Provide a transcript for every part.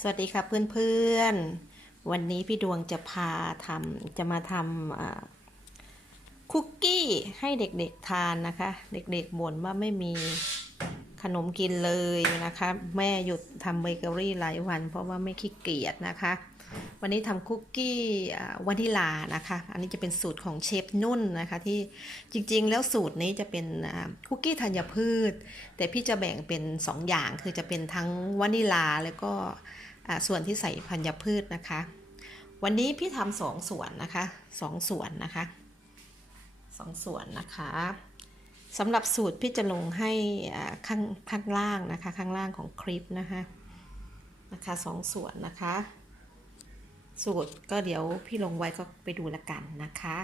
สวัสดีค่ะเพื่อนๆ วันนี้พี่ดวงจะพาทำจะมาทำคุกกี้ให้เด็กๆทานนะคะ เด็กๆบ่นว่าไม่มีขนมกินเลยนะคะ แม่หยุดทำเบเกอรี่หลายวัน เพราะว่าไม่ขี้เกียจนะคะ วันนี้ทำคุกกี้วานิลานะคะ อันนี้จะเป็นสูตรของเชฟนุ่นนะคะที่จริงๆ แล้วสูตรนี้จะเป็นคุกกี้ธัญพืช แต่พี่จะแบ่งเป็น2ออย่างคือจะเป็นทั้งวานิลาแล้วก็ ส่วนที่ใส่ธัญพืชนะคะ วันนี้พี่ทำสองส่วนนะคะสองส่วนนะคะสองส่วนนะคะสำหรับสูตรพี่จะลงให้ข้างข้างล่างนะคะ ข้างล่างของคลิปนะคะนะคะสองส่วนนะคะ สูตรก็เดี๋ยวพี่ลงไว้ก็ไปดูละกันนะคะ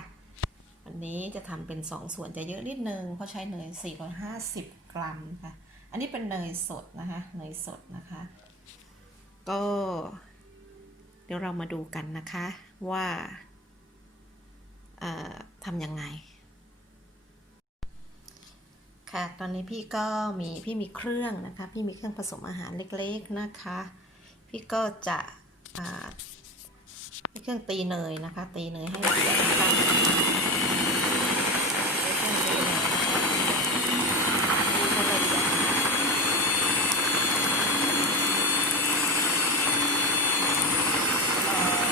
วันนี้จะทำเป็น2ส่วนจะเยอะนิดนึงเพราะใช้เนย450 กรัมค่ะ อันนี้เป็นเนยสดนะคะเนยสดนะคะ ก็ เดี๋ยวเรามาดูกันนะคะว่าทำยังไง ค่ะตอนนี้พี่ก็มีพี่มีเครื่องนะคะ พี่มีเครื่องผสมอาหารเล็กๆนะคะ พี่ก็จะเครื่องตีเนยนะคะ ตีเนยให้ละเอียดนะคะใช้เครื่องตีเนยนะคะตีให้ละเอียดนะคะเอ่อ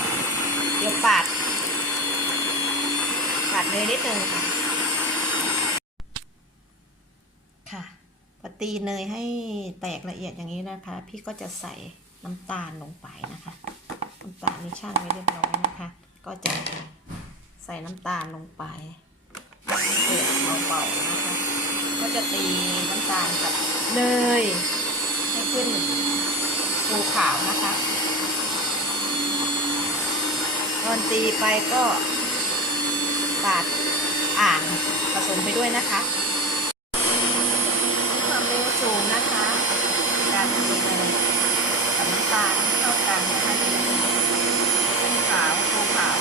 เดี๋ยวปาด ปาด เนยนิดนึงค่ะ ค่ะพอตีเนยให้แตกละเอียดอย่างนี้นะคะ พี่ก็จะใส่น้ำตาลลงไปนะคะ น้ำตาลนี่ช่างไว้เรียบร้อยนะคะ ก็จะใส่น้ำตาลลงไปเกลือเบาๆนะคะ ก็จะตีน้ำตาลกับเนยให้ขึ้นฟูขาวนะคะตอนตีไปก็ปาด อ่างผสมไปด้วยนะคะความเร็วสูงนะคะ การตีเนยกับน้ำตาลเข้ากันนะคะเป็นขาวฟูขาว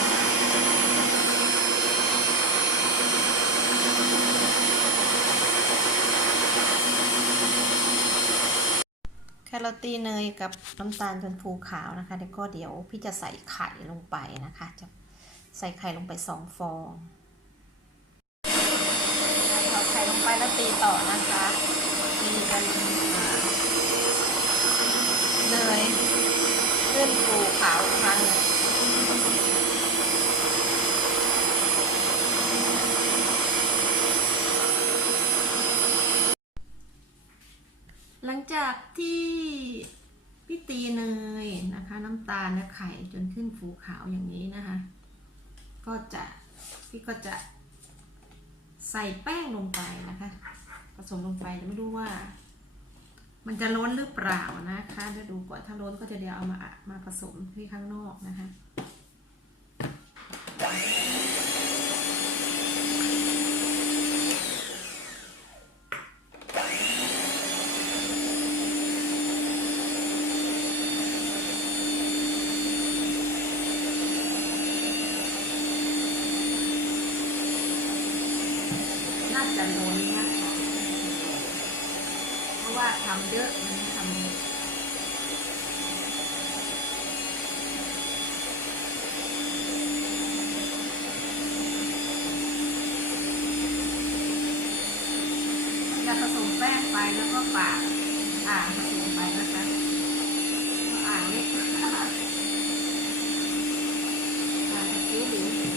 แค่เราตีเนยกับน้ำตาลจนฟูขาวนะคะเดี๋ยวก็เดี๋ยวพี่จะใส่ไข่ลงไปนะคะ จะใส่ไข่ลงไปสองฟอง ลงไปแล้วตีต่อนะคะตีจนเนยขึ้นฟูขาวอีกครั้งหนึ่งหลังจากที่พี่ตีเนยนะคะน้ำตาลและไข่จนขึ้นฟูขาวอย่างนี้นะคะ ก็จะพี่ก็จะ ใส่แป้งลงไปนะคะ ผสมลงไปจะไม่รู้ว่า มันจะล้นหรือเปล่านะคะเดี๋ยวดูก่อนถ้าล้นก็จะเดี๋ยวเอามามาผสมที่ข้างนอกนะคะ น่าจะล้นนะคะเพราะว่าทำเยอะมันทำเยอะจะผสมแป้งไปแล้วก็ปาดอ่างผสมไปนะคะเพราะอ่างเล็กอ่างคิ้วหลิว ก็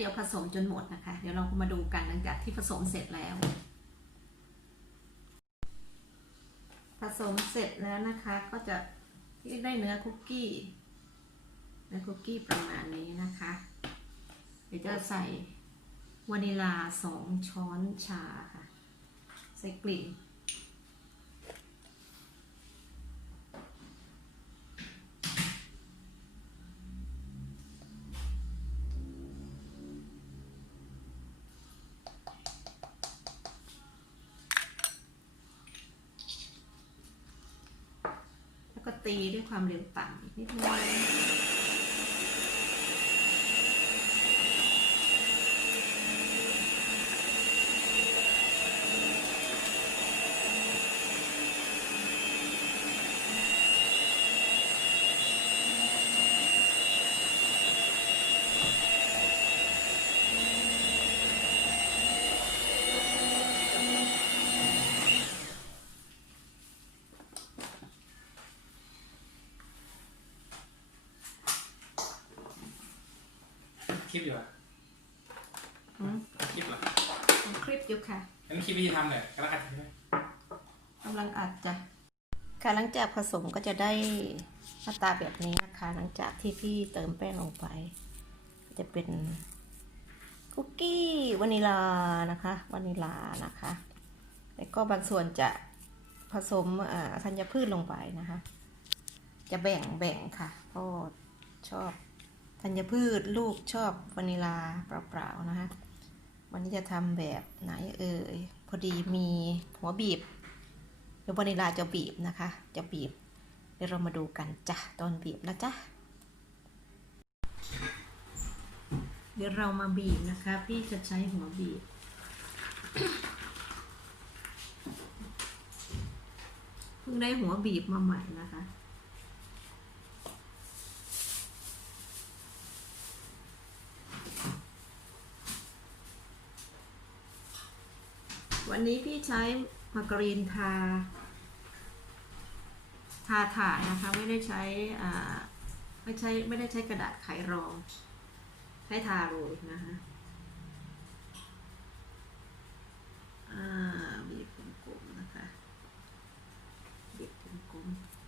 เดี๋ยวผสมจนหมดนะคะ เดี๋ยวเรามาดูกันหลังจากที่ผสมเสร็จแล้ว ผสมเสร็จแล้วนะคะ ก็จะได้เนื้อคุกกี้เนื้อคุกกี้ประมาณนี้นะคะ เดี๋ยวจะใส่วานิลาสองช้อนชาค่ะ ใส่กลิ่น ตีด้วยความเร็วต่ำนิดนึง อืมคลิปเหรอทำคลิปอยู่ค่ะอันนี้คลิปวิธีทำเลยกระดาษใช่ไหมกำลังอัดจ้ะค่ะหลังจากผสมก็จะได้หน้าตาแบบนี้นะคะ หลังจากที่พี่เติมแป้งลงไป จะเป็นคุกกี้วานิลานะคะวานิลานะคะแล้วก็บางส่วนจะผสมอ่าธัญพืชลงไปนะคะ จะแบ่งแบ่งค่ะเพราะชอบธัญพืชลูกชอบวานิลาเปล่าๆนะคะ วันนี้จะทำแบบไหนเอ่ย พอดีมีหัวบีบเดี๋ยววานิลาจะบีบนะคะ จะบีบ เดี๋ยวเรามาดูกันจ้ะตอนบีบนะจ๊ะเดี๋ยวเรามาบีบนะคะ พี่จะใช้หัวบีบ เพิ่งได้หัวบีบมาใหม่นะคะ นนี้พี่ใช้มาการีนทา ทาถ่านนะคะ ไม่ได้ใช้อ่าไม่ใช้ไม่ได้ใช้กระดาษไขรอง ใช้ทาโรยนะคะอ่าบีบกลมๆนะคะบีบกลมๆ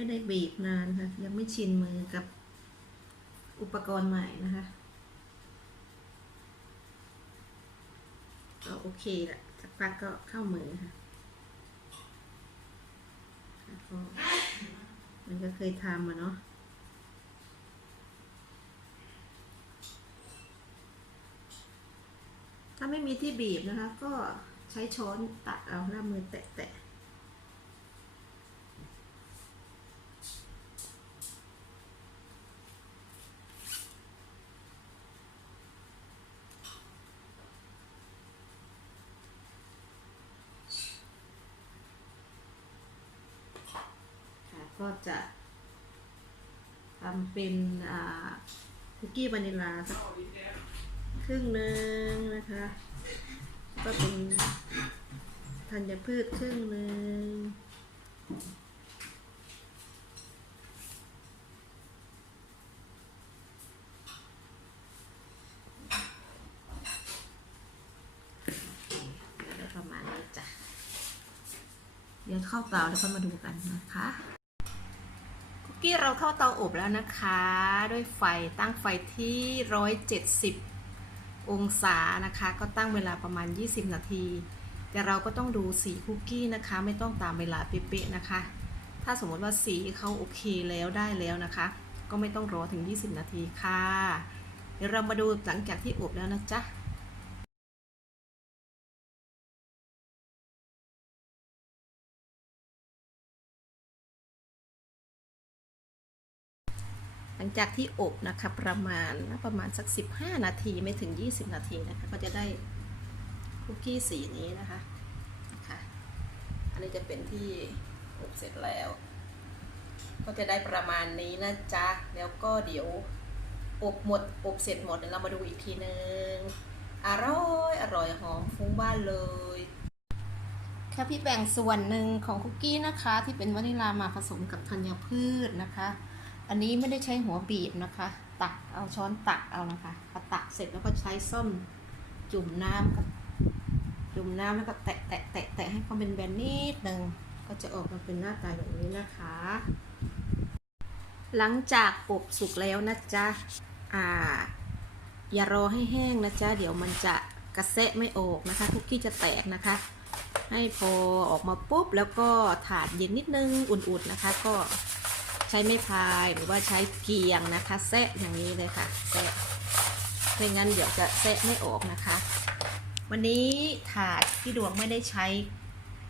ไม่ได้บีบนานค่ะ ยังไม่ชินมือกับอุปกรณ์ใหม่นะคะก็โอเคแหละสักพักก็เข้ามือค่ะก็มันก็เคยทำมาเนาะถ้าไม่มีที่บีบนะคะ ก็ใช้ช้อนตักเอาหน้ามือแตะ ก็จะทำเป็นคุกกี้วานิลาสักครึ่งหนึ่งนะคะ ก็เป็นธัญพืชครึ่งหนึ่งได้ประมาณนี้จ้ะ เดี๋ยวเข้าเตาแล้วค่อยมาดูกันนะคะ กี้เราเข้าเตาอบแล้วนะคะ ด้วยไฟตั้งไฟที่ 170 องศานะคะ ก็ตั้งเวลาประมาณ 20 นาที แต่เราก็ต้องดูสีคุกกี้นะคะ ไม่ต้องตามเวลาเป๊ะๆนะคะ ถ้าสมมติว่าสีเขาโอเคแล้วได้แล้วนะคะ ก็ไม่ต้องรอถึง 20 นาทีค่ะ เดี๋ยวเรามาดูหลังจากที่อบแล้วนะจ๊ะ ลังจากที่อบนะคะประมาณประมาณสัก 15 นาทีไม่ถึง 20 นาทีนะคะก็จะได้คุกกี้สีนี้นะคะค่ะอันนี้จะเป็นที่อบเสร็จแล้ว ก็จะได้ประมาณนี้นะจ๊ะแล้วก็เดี๋ยวอบหมดอบเสร็จหมดเดี๋ยวเรามาดูอีกทีนึงอร่อยอร่อยหอมฟุ้งบ้านเลยค่ะพี่แบ่งส่วนหนึ่งของคุกกี้นะคะ ที่เป็นวานิลามาผสมกับธัญพืชนะคะ อันนี้ไม่ได้ใช้หัวบีบนะคะ ตักเอาช้อนตักเอานะคะพอตักเสร็จแล้วก็ใช้ส้มจุ่มน้ำกับจุ่มน้ำแล้วก็แตะแตะแตะแตะให้เขาเป็นแบนนิดนึงก็จะออกมาเป็นหน้าตาแบบนี้นะคะ หลังจากอบสุกแล้วนะจ๊ะอ่า อย่ารอให้แห้งนะจ๊ะเดี๋ยวมันจะกระเซะไม่ออกนะคะ คุกกี้จะแตกนะคะ ให้พอออกมาปุ๊บแล้วก็ถาดเย็นนิดนึงอุ่นๆนะคะ ก็ ใช้ไม้พายหรือว่าใช้เกียงนะคะแซะอย่างนี้เลยค่ะแซะไม่งั้นเดี๋ยวจะแซะไม่ออกนะคะ วันนี้ถาดพี่ดวงไม่ได้ใช้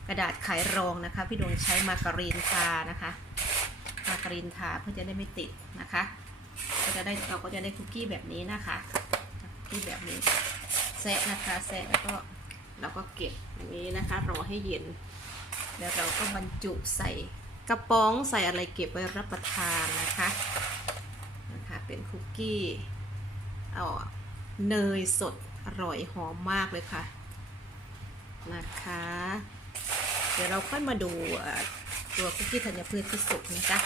กระดาษไขรองนะคะ พี่ดวงใช้มาการีนทานะคะ มาการีนทาเพื่อจะได้ไม่ติดนะคะ ก็จะได้เราก็จะได้คุกกี้แบบนี้นะคะคุกกี้แบบนี้แซะนะคะแซะแล้วก็เราก็เก็บอย่างนี้นะคะรอให้เย็น แล้วเราก็บรรจุใส่ กระป๋องใส่อะไรเก็บไว้รับประทานนะคะนะคะ เป็นคุกกี้เอาเนยสดอร่อยหอมมากเลยค่ะนะคะ เดี๋ยวเราค่อยมาดูตัวคุกกี้ธัญพืชที่สุกนะคะ